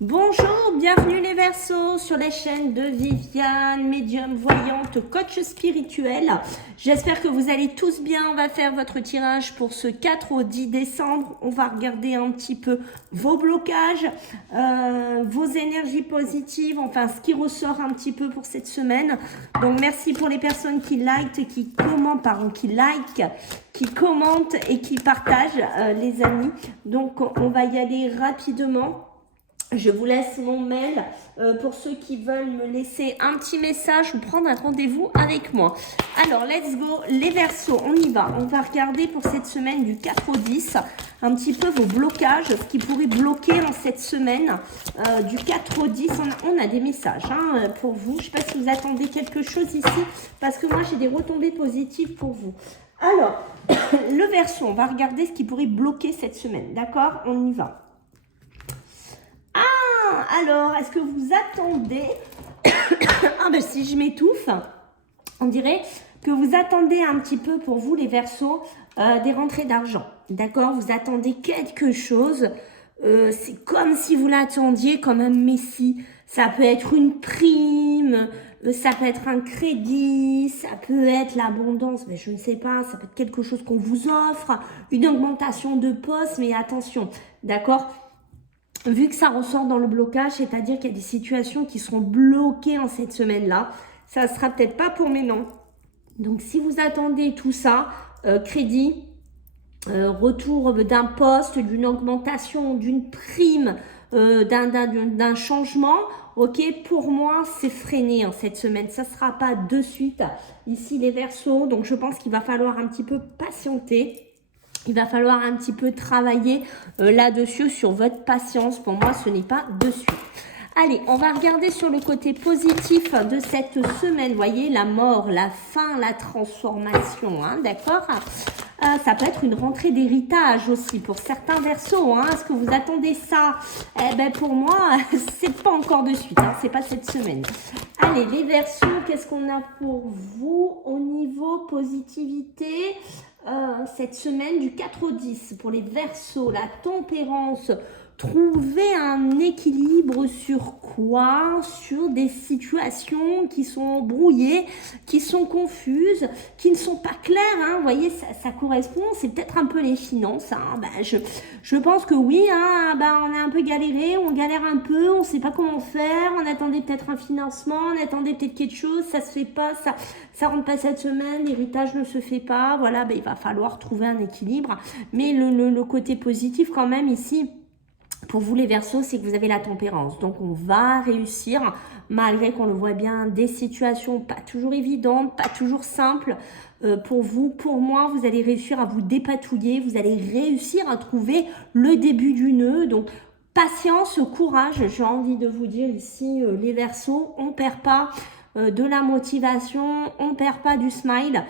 Bonjour, bienvenue les Verseaux sur la chaîne de Viviane, médium voyante, coach spirituel. J'espère que vous allez tous bien. On va faire votre tirage pour ce 4 au 10 décembre. On va regarder un petit peu vos blocages, vos énergies positives, enfin ce qui ressort un petit peu pour cette semaine. Donc merci pour les personnes qui likent, qui commentent, qui commentent et qui partagent, les amis. Donc on va y aller rapidement. Je vous laisse mon mail pour ceux qui veulent me laisser un petit message ou prendre un rendez-vous avec moi. Alors, let's go, les Verseaux, on y va. On va regarder pour cette semaine du 4 au 10 un petit peu vos blocages, ce qui pourrait bloquer en cette semaine du 4 au 10. On a des messages pour vous. Je ne sais pas si vous attendez quelque chose ici parce que moi, j'ai des retombées positives pour vous. Alors, le Verseau, on va regarder ce qui pourrait bloquer cette semaine. D'accord? On y va. Alors, est-ce que vous attendez si je m'étouffe, on dirait que vous attendez un petit peu pour vous, les Verseaux, des rentrées d'argent. D'accord? Vous attendez quelque chose. C'est comme si vous l'attendiez comme un messie. Ça peut être une prime, ça peut être un crédit, ça peut être l'abondance, mais je ne sais pas, ça peut être quelque chose qu'on vous offre, une augmentation de poste, mais attention, d'accord? Vu que ça ressort dans le blocage, c'est-à-dire qu'il y a des situations qui seront bloquées en cette semaine-là, ça ne sera peut-être pas pour maintenant. Donc, si vous attendez tout ça, crédit, retour d'un poste, d'une augmentation, d'une prime, d'un changement, ok, pour moi, c'est freiné en cette semaine. Ça ne sera pas de suite. Ici, les Verseaux, donc je pense qu'il va falloir un petit peu patienter. Il va falloir un petit peu travailler là-dessus sur votre patience. Pour moi, ce n'est pas de suite. Allez, on va regarder sur le côté positif de cette semaine. Vous voyez, la mort, la fin, la transformation, d'accord? Ça peut être une rentrée d'héritage aussi pour certains Verseaux. Est-ce que vous attendez ça? Eh ben pour moi, c'est pas encore de suite. C'est pas cette semaine. Allez, les Verseaux, qu'est-ce qu'on a pour vous au niveau positivité? Cette semaine du 4 au 10 pour les Verseaux, la tempérance, trouver un équilibre sur quoi? Sur des situations qui sont brouillées, qui sont confuses, qui ne sont pas claires. Vous voyez, ça correspond, c'est peut-être un peu les finances. Je pense que oui, on a un peu galéré, on galère un peu, on ne sait pas comment faire, on attendait peut-être un financement, on attendait peut-être quelque chose, ça se fait pas, ça rentre pas cette semaine, l'héritage ne se fait pas, voilà, il va falloir trouver un équilibre. Mais le côté positif quand même ici, pour vous les Verseaux, c'est que vous avez la tempérance. Donc, on va réussir, malgré qu'on le voit bien, des situations pas toujours évidentes, pas toujours simples. Pour vous, pour moi, vous allez réussir à vous dépatouiller. Vous allez réussir à trouver le début du nœud. Donc, patience, courage. J'ai envie de vous dire ici, les Verseaux, on ne perd pas de la motivation, on ne perd pas du smile.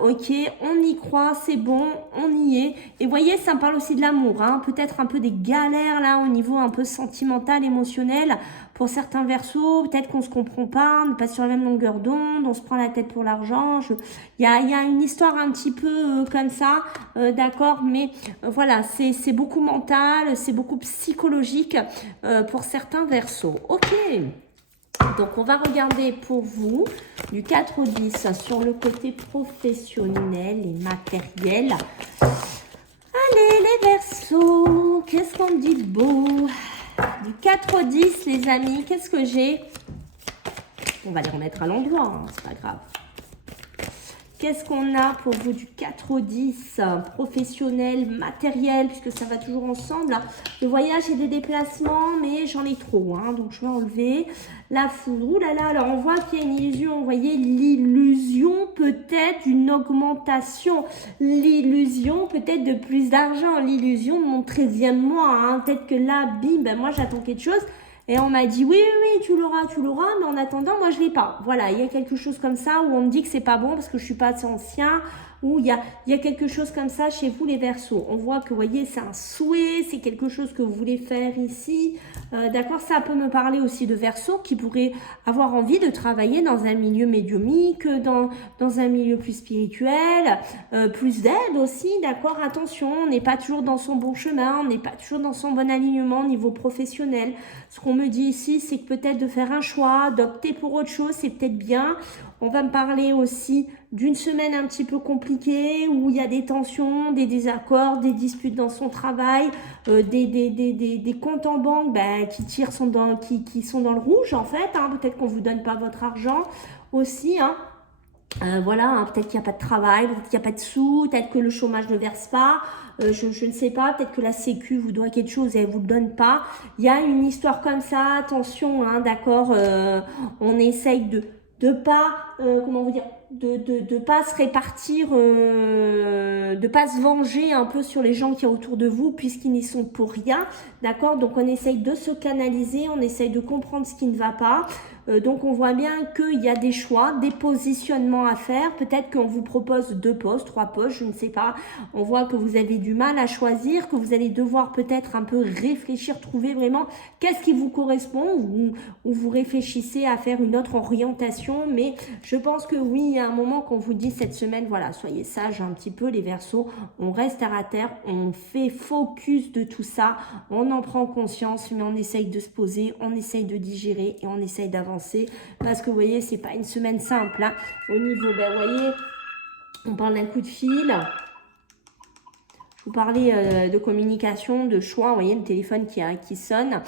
Ok, on y croit, c'est bon, on y est. Et voyez, ça me parle aussi de l'amour, peut-être un peu des galères là au niveau un peu sentimental, émotionnel. Pour certains Verseaux, peut-être qu'on se comprend pas, on n'est pas sur la même longueur d'onde, on se prend la tête pour l'argent. Il y a une histoire un petit peu comme ça, d'accord, mais voilà, c'est beaucoup mental, c'est beaucoup psychologique pour certains Verseaux. Ok. Donc, on va regarder pour vous du 4 au 10 sur le côté professionnel et matériel. Allez, les Verseaux, qu'est-ce qu'on dit de beau? Du 4 au 10, les amis, qu'est-ce que j'ai? On va les remettre à l'endroit, c'est pas grave. Qu'est-ce qu'on a pour vous du 4 au 10, professionnel, matériel, puisque ça va toujours ensemble. Le voyage et des déplacements, mais j'en ai trop, donc je vais enlever la foudre. Ouh là là, alors on voit qu'il y a une illusion, vous voyez, l'illusion peut-être d'une augmentation, l'illusion peut-être de plus d'argent, l'illusion de mon 13e mois, peut-être que là, bim, moi j'attends quelque chose. Et on m'a dit, oui, tu l'auras, mais en attendant, moi, je l'ai pas. Voilà, il y a quelque chose comme ça où on me dit que c'est pas bon parce que je suis pas assez ancien, ou il y a quelque chose comme ça chez vous les Verseaux. On voit que, vous voyez, c'est un souhait, c'est quelque chose que vous voulez faire ici. D'accord, ça peut me parler aussi de Verseaux qui pourraient avoir envie de travailler dans un milieu médiumique, dans un milieu plus spirituel, plus d'aide aussi, d'accord. Attention, on n'est pas toujours dans son bon chemin, on n'est pas toujours dans son bon alignement au niveau professionnel. Ce qu'on me dit ici, c'est que peut-être de faire un choix, d'opter pour autre chose, c'est peut-être bien. On va me parler aussi d'une semaine un petit peu compliquée où il y a des tensions, des désaccords, des disputes dans son travail, des comptes en banque qui sont dans le rouge en fait. Hein. Peut-être qu'on ne vous donne pas votre argent aussi. Hein. Voilà, hein, peut-être qu'il n'y a pas de travail, peut-être qu'il n'y a pas de sous, peut-être que le chômage ne verse pas, je ne sais pas, peut-être que la sécu vous doit quelque chose et elle ne vous le donne pas. Il y a une histoire comme ça, attention, hein, d'accord, on essaye de pas, comment vous dire, de pas se répartir, de pas se venger un peu sur les gens qui sont autour de vous puisqu'ils n'y sont pour rien, d'accord. Donc on essaye de se canaliser, on essaye de comprendre ce qui ne va pas. Donc on voit bien qu'il y a des choix, des positionnements à faire. Peut-être qu'on vous propose 2 postes, 3 postes, je ne sais pas. On voit que vous avez du mal à choisir, que vous allez devoir peut-être un peu réfléchir, trouver vraiment qu'est-ce qui vous correspond ou vous réfléchissez à faire une autre orientation. Mais je pense que oui, il y a un moment qu'on vous dit cette semaine, voilà, soyez sages un petit peu les Verseaux, on reste terre à terre, on fait focus de tout ça, on en prend conscience, mais on essaye de se poser, on essaye de digérer et on essaye d'avancer. Parce que vous voyez, c'est pas une semaine simple. Hein. Au niveau, vous voyez, on parle d'un coup de fil. Vous parlez de communication, de choix, vous voyez le téléphone qui sonne,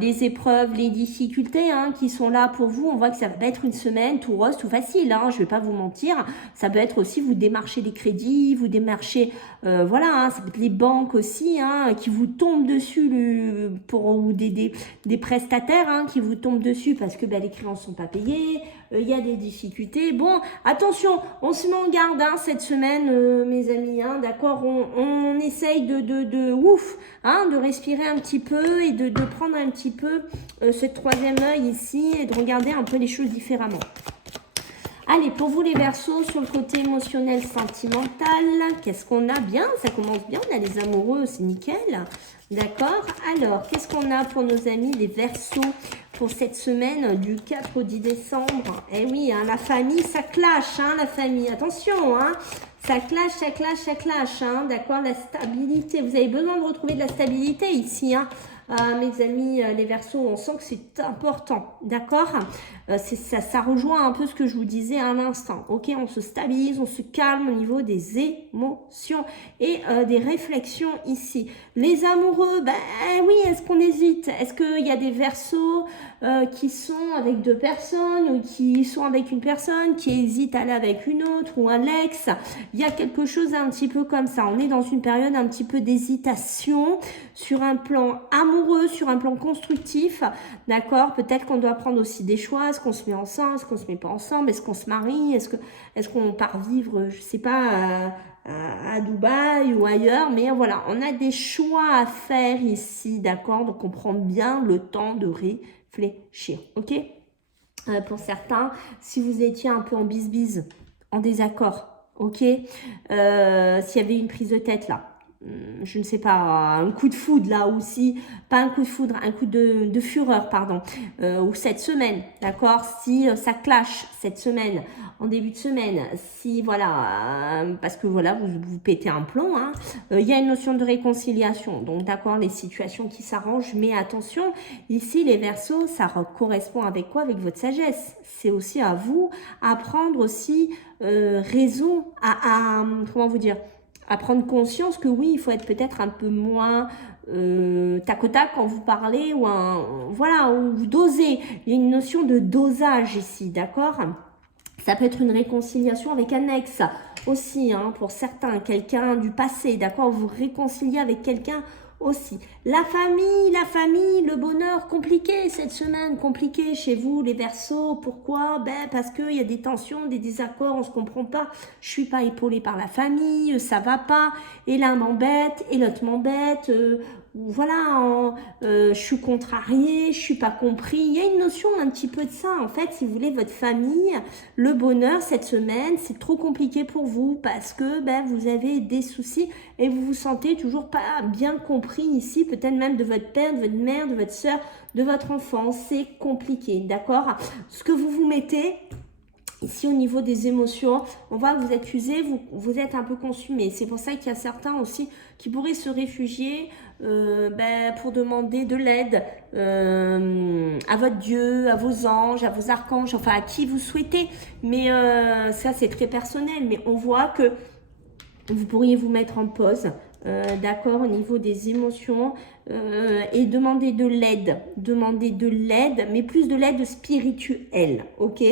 les épreuves, les difficultés hein, qui sont là pour vous. On voit que ça va être une semaine tout rose, tout facile, hein, je ne vais pas vous mentir. Ça peut être aussi vous démarchez des crédits, vous démarchez, voilà, hein, ça peut être les banques aussi hein, qui vous tombent dessus, ou des prestataires hein, qui vous tombent dessus parce que les créances ne sont pas payées. Il y a des difficultés. Bon, attention, on se met en garde hein, cette semaine, mes amis, hein, d'accord, on essaye de respirer un petit peu et de prendre un petit peu ce troisième œil ici et de regarder un peu les choses différemment. Allez, pour vous les Verseaux, sur le côté émotionnel, sentimental, qu'est-ce qu'on a bien? Ça commence bien, on a les amoureux, c'est nickel. D'accord. Alors, qu'est-ce qu'on a pour nos amis les Verseaux pour cette semaine du 4 au 10 décembre? Eh oui, hein, la famille, ça clash, hein, la famille. Attention, hein, ça clash, ça clash, ça clash. Hein, d'accord, la stabilité. Vous avez besoin de retrouver de la stabilité ici, hein. Mes amis, les Verseaux, on sent que c'est important, d'accord. Ça rejoint un peu ce que je vous disais à l'instant, ok. On se stabilise, on se calme au niveau des émotions et des réflexions ici. Les amoureux, oui, est-ce qu'on hésite? Est-ce qu'il y a des Verseaux qui sont avec 2 personnes ou qui sont avec une personne qui hésite à aller avec une autre ou un ex? Il y a quelque chose un petit peu comme ça. On est dans une période un petit peu d'hésitation sur un plan amoureux, sur un plan constructif, d'accord. Peut-être qu'on doit prendre aussi des choix. Est-ce qu'on se met ensemble? Est-ce qu'on se met pas ensemble? Est-ce qu'on se marie? Est-ce qu'on part vivre, je sais pas, à Dubaï ou ailleurs? Mais voilà, on a des choix à faire ici, d'accord. Donc on prend bien le temps de réfléchir, ok. Pour certains, si vous étiez un peu en bisbise, en désaccord, ok, s'il y avait une prise de tête là, je ne sais pas, un coup de foudre là aussi, pas un coup de foudre, un coup de fureur, pardon, ou cette semaine, d'accord, si ça clash cette semaine, en début de semaine, si voilà, parce que voilà, vous pétez un plomb, hein, il y a une notion de réconciliation, donc d'accord, les situations qui s'arrangent, mais attention, ici les Verseaux, ça correspond avec quoi? Avec votre sagesse, c'est aussi à vous à prendre aussi raison, comment vous dire, à prendre conscience que oui, il faut être peut-être un peu moins tac au tac quand vous parlez ou voilà, ou vous dosez. Il y a une notion de dosage ici, d'accord? Ça peut être une réconciliation avec un ex aussi, hein, pour certains, quelqu'un du passé, d'accord? Vous réconciliez avec quelqu'un aussi. La famille, le bonheur, compliqué cette semaine, compliqué chez vous les Verseaux. Pourquoi? Parce qu'il y a des tensions, des désaccords, on se comprend pas. Je suis pas épaulée par la famille, ça va pas. Et l'un m'embête, et l'autre m'embête. voilà, je suis contrariée, je suis pas compris. Il y a une notion un petit peu de ça. En fait, si vous voulez, votre famille, le bonheur cette semaine, c'est trop compliqué pour vous parce que vous avez des soucis et vous vous sentez toujours pas bien compris ici, peut-être même de votre père, de votre mère, de votre soeur, de votre enfant. C'est compliqué, d'accord? Ce que vous mettez ici, au niveau des émotions, on voit que vous êtes usé, vous êtes un peu consumé. C'est pour ça qu'il y a certains aussi qui pourraient se réfugier pour demander de l'aide à votre Dieu, à vos anges, à vos archanges, enfin à qui vous souhaitez. Mais ça, c'est très personnel. Mais on voit que vous pourriez vous mettre en pause. D'accord, au niveau des émotions et demander de l'aide, mais plus de l'aide spirituelle, ok?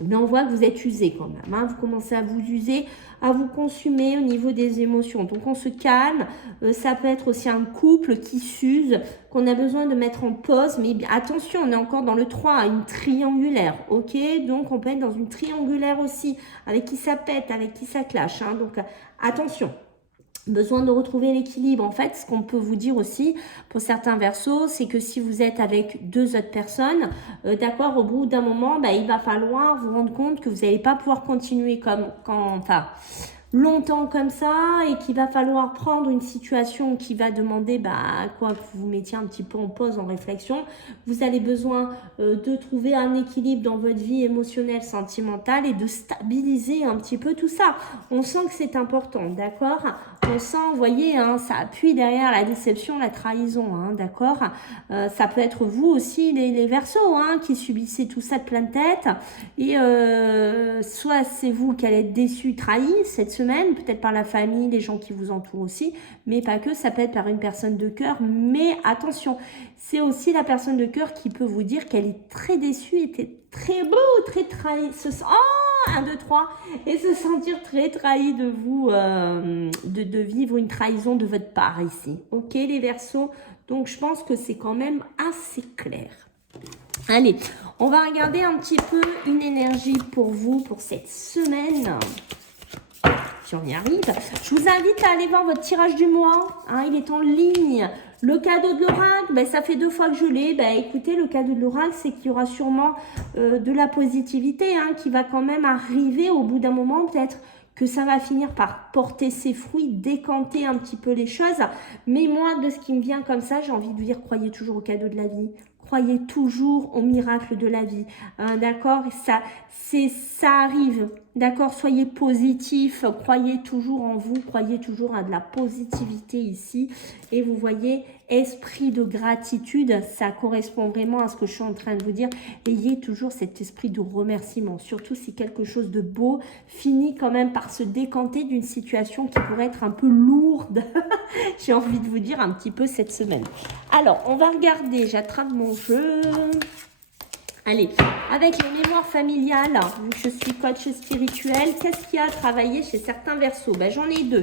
Mais on voit que vous êtes usé quand même, hein. Vous commencez à vous user, à vous consumer au niveau des émotions. Donc on se calme, ça peut être aussi un couple qui s'use, qu'on a besoin de mettre en pause. Mais attention, on est encore dans le 3, une triangulaire, ok? Donc on peut être dans une triangulaire aussi, avec qui ça pète, avec qui ça clash, hein. Donc attention. Besoin de retrouver l'équilibre. En fait, ce qu'on peut vous dire aussi pour certains versos, c'est que si vous êtes avec 2 autres personnes, d'accord, au bout d'un moment, il va falloir vous rendre compte que vous n'allez pas pouvoir continuer longtemps comme ça et qu'il va falloir prendre une situation qui va demander que vous vous mettiez un petit peu en pause, en réflexion. Vous avez besoin de trouver un équilibre dans votre vie émotionnelle, sentimentale et de stabiliser un petit peu tout ça. On sent que c'est important, d'accord? On sent, vous voyez, hein, ça appuie derrière la déception, la trahison, hein, d'accord? Ça peut être vous aussi, les Verseaux, hein, qui subissez tout ça de plein de tête. Et soit c'est vous qui allez être déçu, trahi cette semaine, peut-être par la famille, les gens qui vous entourent aussi, mais pas que, ça peut être par une personne de cœur. Mais attention, c'est aussi la personne de cœur qui peut vous dire qu'elle est très déçue, était très beau, très trahi. 1, 2, 3, et se sentir très trahi de vous, de vivre une trahison de votre part ici. Ok, les Verseaux, donc je pense que c'est quand même assez clair. Allez, on va regarder un petit peu une énergie pour vous pour cette semaine. Si on y arrive. Je vous invite à aller voir votre tirage du mois. Hein, il est en ligne. Le cadeau de l'oracle, ça fait 2 fois que je l'ai. Écoutez, le cadeau de l'oracle, c'est qu'il y aura sûrement de la positivité, hein, qui va quand même arriver au bout d'un moment, peut-être que ça va finir par porter ses fruits, décanter un petit peu les choses. Mais moi, de ce qui me vient comme ça, j'ai envie de vous dire, croyez toujours au cadeau de la vie. Croyez toujours au miracle de la vie, hein, d'accord? Ça arrive, d'accord? Soyez positif, croyez toujours en vous, croyez toujours à de la positivité ici. Et vous voyez, esprit de gratitude, ça correspond vraiment à ce que je suis en train de vous dire. Ayez toujours cet esprit de remerciement, surtout si quelque chose de beau finit quand même par se décanter d'une situation qui pourrait être un peu lourde. J'ai envie de vous dire un petit peu cette semaine. Alors, on va regarder, j'attrape mon jeu. Allez, avec les mémoires familiales, vu que je suis coach spirituel, qu'est-ce qu'il y a à travailler chez certains Verseaux? J'en ai 2.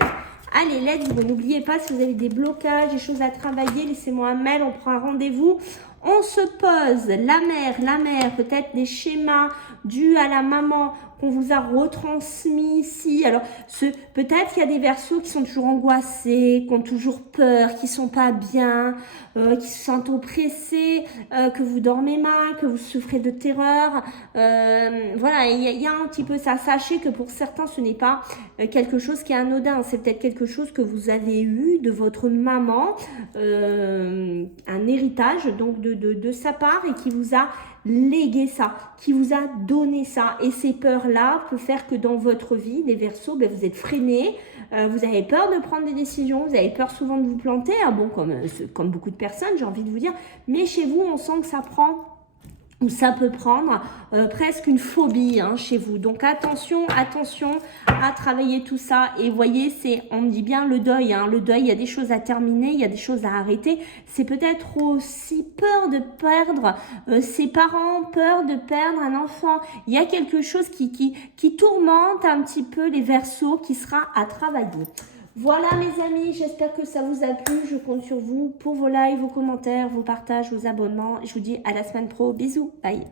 Allez, let's go. N'oubliez pas, si vous avez des blocages, des choses à travailler, laissez-moi un mail, on prend un rendez-vous. On se pose, la mère, peut-être des schémas dus à la maman qu'on vous a retransmis ici. Alors, peut-être qu'il y a des Verseaux qui sont toujours angoissés, qui ont toujours peur, qui sont pas bien, qui se sentent oppressés, que vous dormez mal, que vous souffrez de terreur. Voilà, il y a un petit peu ça. Sachez que pour certains, ce n'est pas quelque chose qui est anodin. C'est peut-être quelque chose que vous avez eu de votre maman, un héritage donc de sa part et qui vous a légué ça, qui vous a donné ça. Et ces peurs-là peuvent faire que dans votre vie, les Verseaux, vous êtes freinés, vous avez peur de prendre des décisions, vous avez peur souvent de vous planter, hein, bon, comme beaucoup de personnes, j'ai envie de vous dire, mais chez vous, on sent que ça prend, ou ça peut prendre presque une phobie, hein, chez vous. Donc attention à travailler tout ça. Et voyez, on me dit bien le deuil, hein, le deuil, il y a des choses à terminer, il y a des choses à arrêter. C'est peut-être aussi peur de perdre ses parents, peur de perdre un enfant. Il y a quelque chose qui tourmente un petit peu les Verseaux, qui sera à travailler. Voilà mes amis, j'espère que ça vous a plu. Je compte sur vous pour vos likes, vos commentaires, vos partages, vos abonnements. Je vous dis à la semaine pro. Bisous, bye.